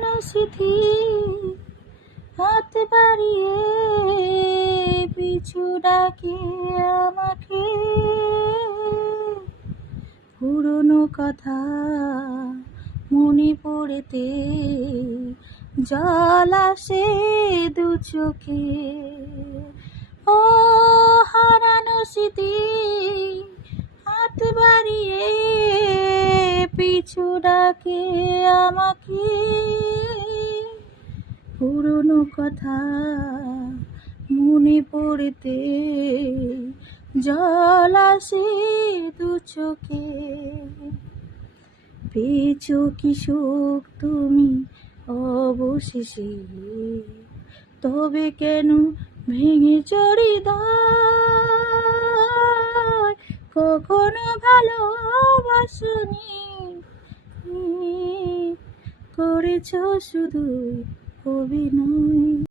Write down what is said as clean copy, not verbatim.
হারানো স্মৃতি হাত বাড়িয়ে পিছু ডাকে আমাকে। পুরনো কথা মনে পড়েতে জল আসে দু চোখে। ও হারানো স্মৃতি হাত বাড়িয়ে পিছু ডাকে আমাকে। পুরনো কথা মনে পড়েতে জল আসে দু চোখে। পেয়েছো কি সুখ তুমি অবশেষে, তবে কেন ভেঙেছ হৃদয়? কখনো ভালোবাসনি, করেছ শুধু অভিনয়।